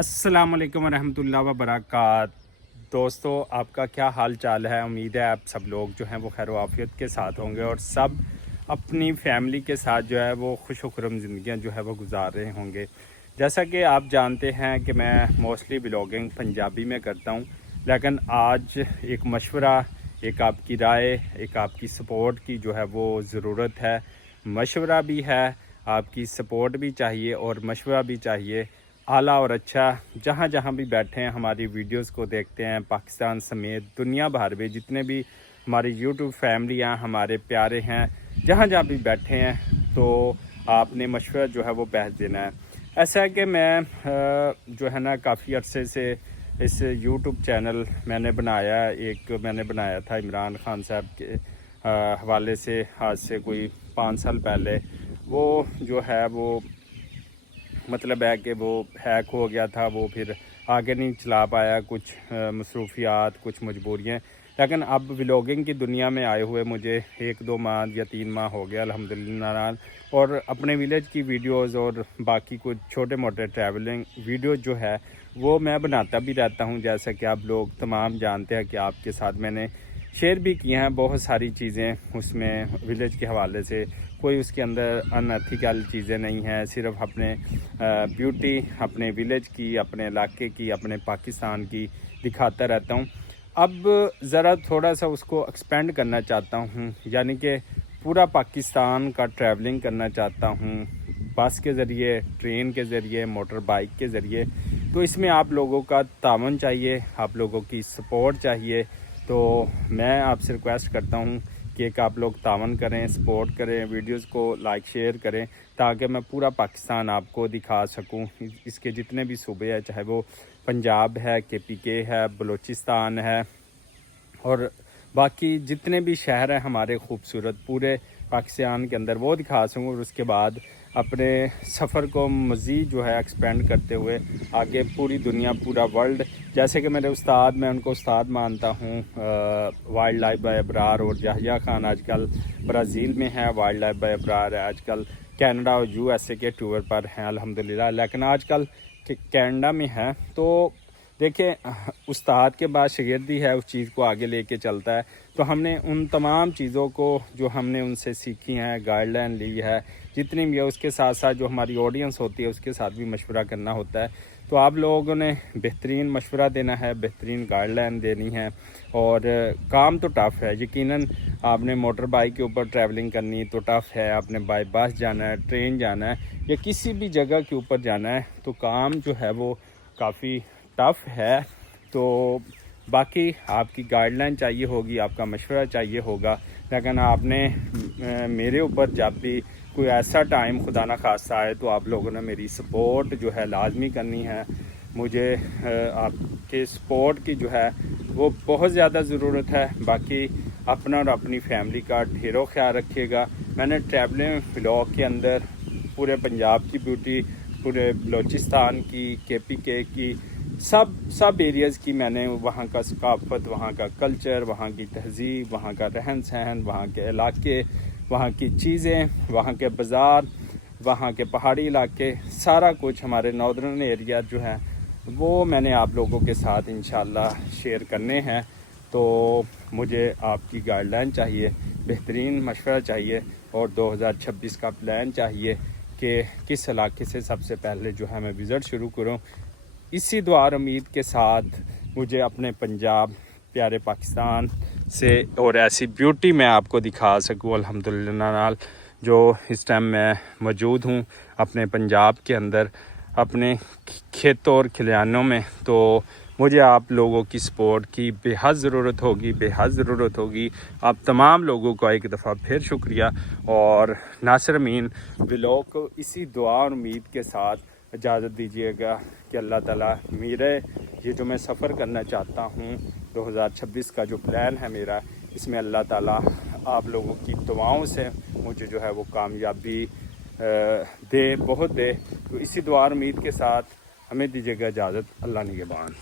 अस्सलाम वालेकुम रहमतुल्लाहि व बरकात। दोस्तों, आपका क्या हाल चाल है? उम्मीद है आप सब लोग जो हैं वो खैर आफियत के साथ होंगे और सब अपनी फैमिली के साथ जो है वो खुश खुरम ज़िंदगियाँ जो है वो गुजार रहे होंगे। जैसा कि आप जानते हैं कि मैं मोस्टली ब्लॉगिंग पंजाबी में करता हूँ, लेकिन आज एक मशवरा, एक आपकी राय, एक आपकी सपोर्ट की जो है वो ज़रूरत है। मशवरा भी है, आपकी सपोर्ट भी चाहिए और मशवरा भी चाहिए। आला और अच्छा, जहाँ जहाँ भी बैठे हैं हमारी वीडियोस को देखते हैं, पाकिस्तान समेत दुनिया भर में जितने भी हमारी यूट्यूब फैमिलियाँ हमारे प्यारे हैं, जहाँ जहाँ भी बैठे हैं, तो आपने मशवरा जो है वो भेज देना है। ऐसा है कि मैं जो है ना काफ़ी अरसे से इस यूट्यूब चैनल मैंने बनाया था इमरान खान साहब के हवाले से। आज से कोई 5 साल पहले वो जो है वो मतलब है कि वो हैक हो गया था, वो फिर आगे नहीं चला पाया, कुछ मसरूफियात, कुछ मजबूरियाँ। लेकिन अब व्लॉगिंग की दुनिया में आए हुए मुझे 1-2 माह या 3 माह हो गया अल्हम्दुलिल्लाह। और अपने विलेज की वीडियोस और बाकी कुछ छोटे मोटे ट्रैवलिंग वीडियोस जो है वो मैं बनाता भी रहता हूँ। जैसा कि आप लोग तमाम जानते हैं कि आपके साथ मैंने शेयर भी किए हैं बहुत सारी चीज़ें उसमें विलेज के हवाले से। कोई उसके अंदर अनएथिकल चीज़ें नहीं हैं, सिर्फ अपने ब्यूटी, अपने विलेज की, अपने इलाके की, अपने पाकिस्तान की दिखाता रहता हूँ। अब ज़रा थोड़ा सा उसको एक्सपेंड करना चाहता हूँ, यानी कि पूरा पाकिस्तान का ट्रैवलिंग करना चाहता हूँ, बस के ज़रिए, ट्रेन के ज़रिए, मोटर बाइक के ज़रिए। तो इसमें आप लोगों का तावन चाहिए, आप लोगों की सपोर्ट चाहिए। तो मैं आपसे रिक्वेस्ट करता हूँ कि एक आप लोग तावन करें, सपोर्ट करें, वीडियोस को लाइक शेयर करें, ताकि मैं पूरा पाकिस्तान आपको दिखा सकूं। इसके जितने भी सूबे हैं, चाहे वो पंजाब है, KPK है, बलूचिस्तान है और बाकी जितने भी शहर हैं हमारे खूबसूरत पूरे पाकिस्तान के अंदर, वो दिखा सकूँ। और उसके बाद अपने सफ़र को मज़ीद जो है एक्सपेंड करते हुए आगे पूरी दुनिया, पूरा वर्ल्ड, जैसे कि मेरे उस्ताद, मैं उनको उस्ताद मानता हूँ, वाइल्ड लाइफ बाय अबरार और याहिया खान आजकल ब्राज़ील में है, वाइल्ड लाइफ बाय अबरार आजकल कनाडा और USA के टूर पर हैं अल्हम्दुलिल्लाह, लेकिन आजकल कनाडा में है। तो देखिए, उस्ताद के बाद शागिर्दी है, उस चीज़ को आगे लेके चलता है। तो हमने उन तमाम चीज़ों को जो हमने उनसे सीखी हैं, गाइडलाइन ली है जितनी भी है, उसके साथ साथ जो हमारी ऑडियंस होती है उसके साथ भी मशवरा करना होता है। तो आप लोगों ने बेहतरीन मशवरा देना है, बेहतरीन गाइडलाइन देनी है। और काम तो टफ़ है, यकीनन आपने मोटर बाइक के ऊपर ट्रैवलिंग करनी तो टफ़ है, आपने बाई बस जाना है, ट्रेन जाना है या किसी भी जगह के ऊपर जाना है, तो काम जो है वो काफ़ी टफ़ है। तो बाकी आपकी गाइडलाइन चाहिए होगी, आपका मशवरा चाहिए होगा। लेकिन आपने मेरे ऊपर जब भी कोई ऐसा टाइम खुदा ना खास्ता आए, तो आप लोगों ने मेरी सपोर्ट जो है लाजमी करनी है। मुझे आपके सपोर्ट की जो है वो बहुत ज़्यादा ज़रूरत है। बाकी अपना और अपनी फैमिली का ढेरों ख्याल रखिएगा। मैंने ट्रैवलिंग व्लॉग के अंदर पूरे पंजाब की ब्यूटी, पूरे बलूचिस्तान की, KPK की, सब एरियाज़ की मैंने वहाँ का सकाफत, वहाँ का कल्चर, वहाँ की तहज़ीब, वहाँ का रहन सहन, वहाँ के इलाके, वहाँ की चीज़ें, वहाँ के बाज़ार, वहाँ के पहाड़ी इलाके, सारा कुछ हमारे नॉर्दर्न एरिया जो है वो मैंने आप लोगों के साथ इंशाल्लाह शेयर करने हैं। तो मुझे आपकी गाइडलाइन चाहिए, बेहतरीन मशवरा चाहिए और 2026 का प्लान चाहिए कि किस इलाके से सबसे पहले जो है मैं विज़िट शुरू करूँ। इसी दुआ और उम्मीद के साथ मुझे अपने पंजाब, प्यारे पाकिस्तान से और ऐसी ब्यूटी मैं आपको दिखा सकूँ अल्हम्दुलिल्लाह, जो इस टाइम मैं मौजूद हूँ अपने पंजाब के अंदर, अपने खेतों और खलिहानों में। तो मुझे आप लोगों की सपोर्ट की बेहद ज़रूरत होगी। आप तमाम लोगों का एक दफ़ा फिर शुक्रिया। और नासिर अमीन व्लॉग को इसी दुआ और उम्मीद के साथ इजाज़त दीजिएगा कि अल्लाह ताला मेरे ये जो मैं सफ़र करना चाहता हूँ, 2026 का जो प्लान है मेरा, इसमें अल्लाह ताला आप लोगों की दुआओं से मुझे जो है वो कामयाबी दे, बहुत दे। तो इसी दुआ और उम्मीद के साथ हमें दीजिएगा इजाज़त। अल्लाह निगहबान।